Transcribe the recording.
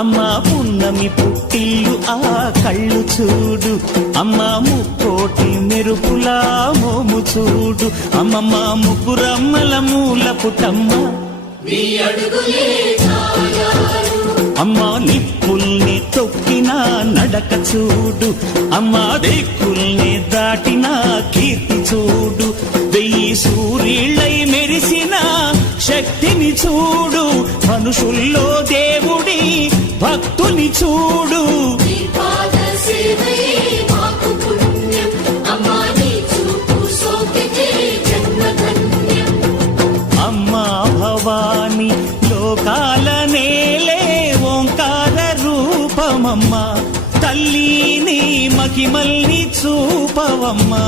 అమ్మా పున్నమి పుట్టిల్లు ఆ కళ్ళు చూడు, అమ్మా ముక్కోటి మెరుపులా మోము చూడు, అమ్మమ్మ ముగ్గురమ్మల మూల పుటమ్మ అమ్మా నిప్పుల్ని తొక్కిన నడక చూడు, అమ్మా దిక్కుల్ని దాటిన కీర్తి చూడు, 1000 సూర్యుళ్ళై మెరిసిన శక్తిని చూడు, మనుషుల్లో దేవుడి భక్తుని చూడు. అమ్మా భవాని లోకాల నేలే ఓంకార రూపమమ్మా, తల్లిని మహిమల్ని చూపవమ్మా.